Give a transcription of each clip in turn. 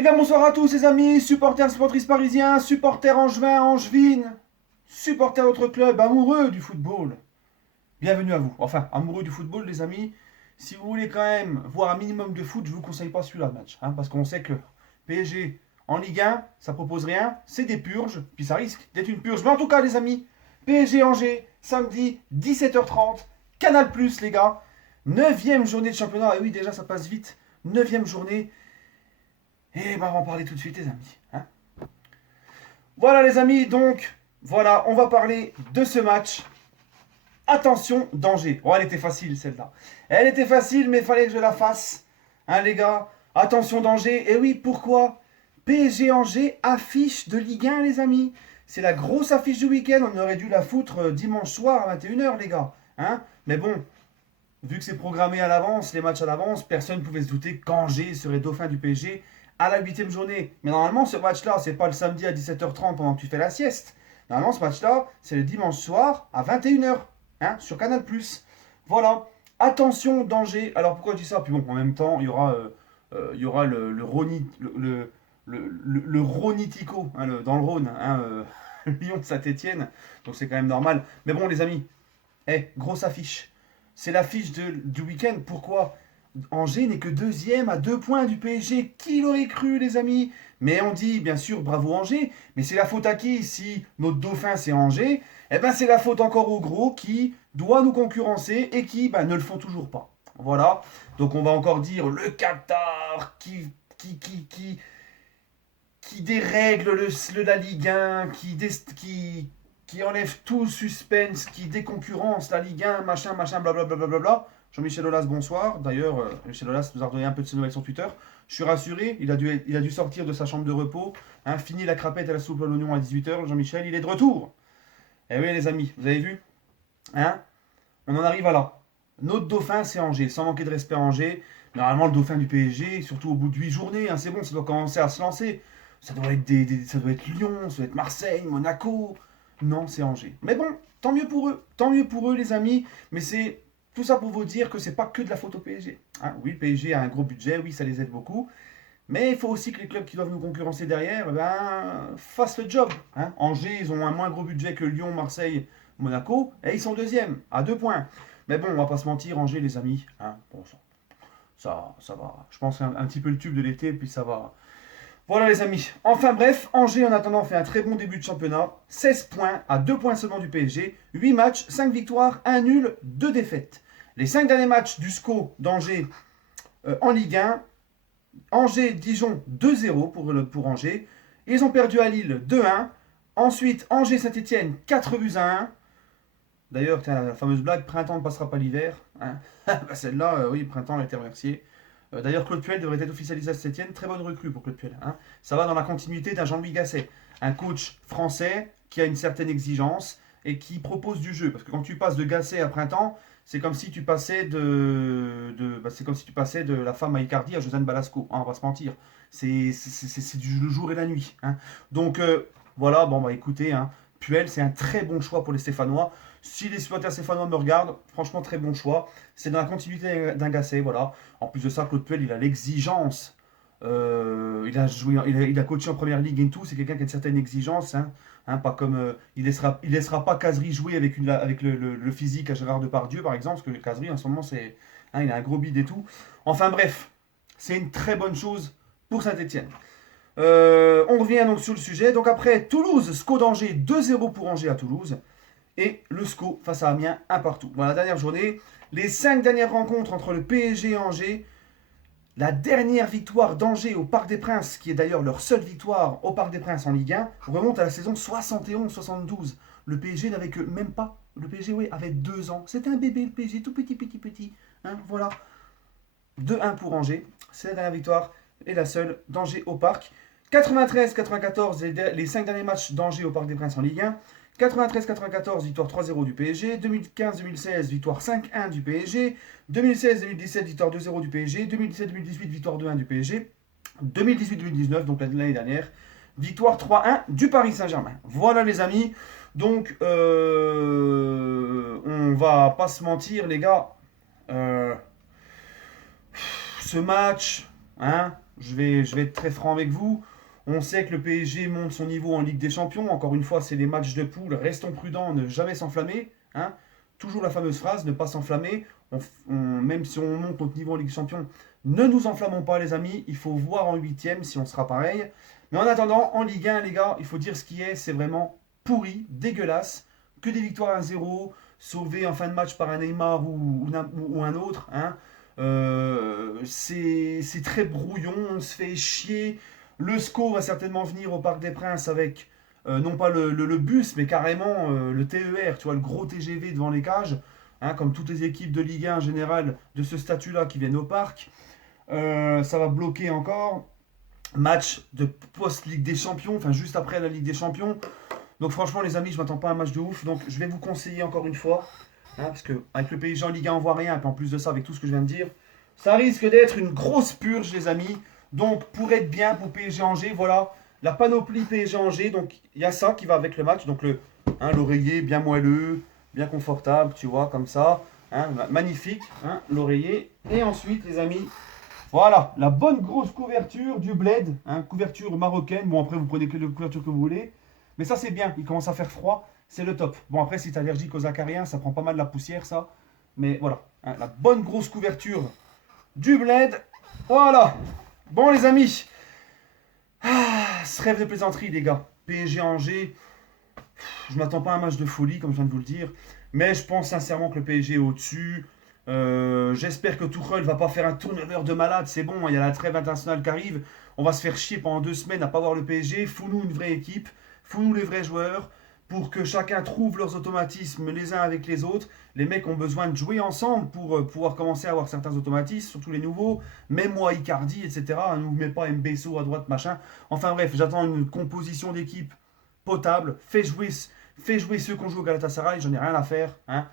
Eh bien bonsoir à tous les amis, supporters, supportrices parisiens, supporters angevins, angevines, supporters de notre club, amoureux du football. Bienvenue à vous. Enfin, amoureux du football les amis, si vous voulez quand même voir un minimum de foot, je vous conseille pas celui-là le match. Parce qu'on sait que PSG en Ligue 1, ça propose rien, c'est des purges, puis ça risque d'être une purge. Mais en tout cas les amis, PSG Angers, samedi 17h30, Canal+, les gars. 9e journée de championnat, et oui déjà ça passe vite, 9e journée. Et ben on va en parler tout de suite les amis. Voilà les amis, donc voilà, on va parler de ce match. Attention, danger. Oh, elle était facile celle-là. Elle était facile, mais il fallait que je la fasse. Les gars, attention, danger. Et oui, pourquoi PSG Angers, affiche de Ligue 1 les amis. C'est la grosse affiche du week-end, on aurait dû la foutre dimanche soir à 21h les gars. Mais bon, vu que c'est programmé à l'avance, les matchs à l'avance, personne ne pouvait se douter qu'Angers serait dauphin du PSG à la 8e journée. Mais normalement, ce match-là, c'est pas le samedi à 17h30 pendant que tu fais la sieste. Normalement, ce match-là, c'est le dimanche soir à 21h, sur Canal+. Voilà. Attention, danger. Alors, pourquoi je dis ça? Puis bon, en même temps, il y aura le Ronitico dans le Rhône, Lyon-Saint-Etienne. Donc, c'est quand même normal. Mais bon, les amis, grosse affiche. C'est l'affiche du week-end. Pourquoi? Angers n'est que deuxième à 2 points du PSG. Qui l'aurait cru, les amis? Mais on dit, bien sûr, bravo Angers. Mais c'est la faute à qui? Si notre dauphin, c'est Angers, eh ben c'est la faute encore au gros qui doit nous concurrencer et qui ne le font toujours pas. Voilà. Donc on va encore dire le Qatar qui dérègle la Ligue 1, qui enlève tout suspense, qui déconcurrence la Ligue 1, machin, blablabla. Jean-Michel Aulas, bonsoir. D'ailleurs, Michel Aulas nous a redonné un peu de ses nouvelles sur Twitter. Je suis rassuré, il a dû sortir de sa chambre de repos. Fini la crapette et la soupe à l'oignon à 18h. Jean-Michel, il est de retour. Eh oui, les amis, vous avez vu? On en arrive à là. Notre dauphin, c'est Angers. Sans manquer de respect à Angers. Normalement, le dauphin du PSG, surtout au bout de 8 journées, c'est bon, ça doit commencer à se lancer. Ça doit être, ça doit être Lyon, ça doit être Marseille, Monaco. Non, c'est Angers. Mais bon, tant mieux pour eux. Tant mieux pour eux, les amis. Mais c'est tout ça pour vous dire que c'est pas que de la faute au PSG. Oui, le PSG a un gros budget, oui, ça les aide beaucoup. Mais il faut aussi que les clubs qui doivent nous concurrencer derrière fassent le job. Angers, ils ont un moins gros budget que Lyon, Marseille, Monaco. Et ils sont deuxièmes, à 2 points. Mais bon, on va pas se mentir, Angers, les amis. Bon, ça va. Je pense un petit peu le tube de l'été, puis ça va. Voilà les amis. Enfin bref, Angers en attendant fait un très bon début de championnat. 16 points à 2 points seulement du PSG. 8 matchs, 5 victoires, 1 nul, 2 défaites. Les 5 derniers matchs du SCO d'Angers en Ligue 1. Angers-Dijon 2-0 pour Angers. Ils ont perdu à Lille 2-1. Ensuite, Angers-Saint-Etienne 4-1. D'ailleurs, la fameuse blague, printemps ne passera pas l'hiver. Celle-là, oui, printemps a été remercié. D'ailleurs, Claude Puel devrait être officialisé à Saint-Etienne. Très bonne recrue pour Claude Puel. Ça va dans la continuité d'un Jean-Louis Gasset. Un coach français qui a une certaine exigence et qui propose du jeu. Parce que quand tu passes de Gasset à printemps, c'est comme si tu passais c'est comme si tu passais de la femme à Icardi à Josiane Balasco. On va se mentir. C'est le jour et la nuit. Donc, voilà, écoutez, Puel, c'est un très bon choix pour les Stéphanois. Si les supporters stéphanois me regardent, franchement, très bon choix. C'est dans la continuité d'un Gasset, voilà. En plus de ça, Claude Puel, il a l'exigence. Il a coaché en première ligue et tout. C'est quelqu'un qui a une certaine exigence. Pas comme il laissera pas Cazerie jouer avec le physique à Gérard Depardieu, par exemple, parce que Cazerie, en ce moment, il a un gros bide et tout. Enfin bref, c'est une très bonne chose pour Saint-Etienne. On revient donc sur le sujet. Donc après, Toulouse, SCO d'Angers, 2-0 pour Angers à Toulouse. Et le SCO face à Amiens, un partout. Voilà, la dernière journée. Les 5 dernières rencontres entre le PSG et Angers. La dernière victoire d'Angers au Parc des Princes, qui est d'ailleurs leur seule victoire au Parc des Princes en Ligue 1, remonte à la saison 71-72. Le PSG n'avait que même pas. Le PSG, oui, avait 2 ans. C'était un bébé, le PSG, tout petit. Voilà. 2-1 pour Angers. C'est la dernière victoire et la seule d'Angers au Parc. 93-94, les 5 derniers matchs d'Angers au Parc des Princes en Ligue 1. 93-94, victoire 3-0 du PSG. 2015-2016, victoire 5-1 du PSG. 2016-2017, victoire 2-0 du PSG. 2017-2018, victoire 2-1 du PSG. 2018-2019, donc l'année dernière, victoire 3-1 du Paris Saint-Germain. Voilà les amis. Donc, on va pas se mentir, les gars. Ce match, je vais être très franc avec vous. On sait que le PSG monte son niveau en Ligue des Champions. Encore une fois, c'est les matchs de poule. Restons prudents, ne jamais s'enflammer. Hein. Toujours la fameuse phrase, ne pas s'enflammer. Même si on monte notre niveau en Ligue des Champions, ne nous enflammons pas, les amis. Il faut voir en huitième si on sera pareil. Mais en attendant, en Ligue 1, les gars, il faut dire ce qui est. C'est vraiment pourri, dégueulasse. Que des victoires 1-0, sauvées en fin de match par un Neymar ou un autre. Hein. C'est très brouillon, on se fait chier. Le SCO va certainement venir au Parc des Princes avec non pas le bus, mais carrément le TER, tu vois, le gros TGV devant les cages, hein, comme toutes les équipes de Ligue 1 en général de ce statut-là qui viennent au parc. Ça va bloquer encore. Match de post-Ligue des Champions, enfin juste après la Ligue des Champions. Donc franchement les amis, je m'attends pas à un match de ouf. Donc je vais vous conseiller encore une fois, hein, parce que avec le PSG en Ligue 1 on voit rien, et puis en plus de ça avec tout ce que je viens de dire, ça risque d'être une grosse purge les amis. Donc pour être bien pour PSG Angers, voilà la panoplie PSG Angers. Donc il y a ça qui va avec le match. Donc l'oreiller bien moelleux, bien confortable, tu vois, comme ça. Hein, magnifique, hein, l'oreiller. Et ensuite les amis, voilà, la bonne grosse couverture du bled, hein, couverture marocaine. Bon, après, vous prenez que la couverture que vous voulez. Mais ça, c'est bien. Il commence à faire froid. C'est le top. Bon, après, si tu es allergique aux acariens, ça prend pas mal de la poussière, ça. Mais voilà, hein, la bonne grosse couverture du bled. Voilà. Bon, les amis. Ce rêve de plaisanterie, les gars. PSG Angers. Je m'attends pas à un match de folie, comme je viens de vous le dire. Mais je pense sincèrement que le PSG est au-dessus. J'espère que Tuchel va pas faire un turnover de malade. C'est bon, il y a la trêve internationale qui arrive. On va se faire chier pendant 2 semaines à pas voir le PSG. Fous-nous une vraie équipe. Fous-nous les vrais joueurs. Pour que chacun trouve leurs automatismes les uns avec les autres. Les mecs ont besoin de jouer ensemble pour pouvoir commencer à avoir certains automatismes, surtout les nouveaux. Même moi, Icardi, etc. Ne vous mettez pas Mbesso à droite, machin. Enfin bref, j'attends une composition d'équipe potable. Fais jouer ceux qu'on joue au Galatasaray. J'en ai rien à faire. Hein.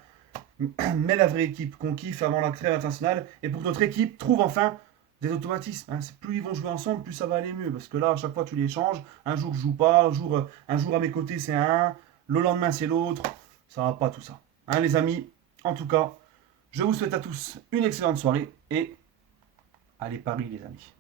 Mais la vraie équipe qu'on kiffe avant la trêve internationale, et pour que notre équipe trouve enfin des automatismes. Hein. Plus ils vont jouer ensemble, plus ça va aller mieux. Parce que là, à chaque fois, tu les changes. Un jour, je joue pas. Un jour à mes côtés, c'est un. Le lendemain, c'est l'autre. Ça va pas tout ça. Hein, les amis, en tout cas, je vous souhaite à tous une excellente soirée. Et allez, Paris, les amis.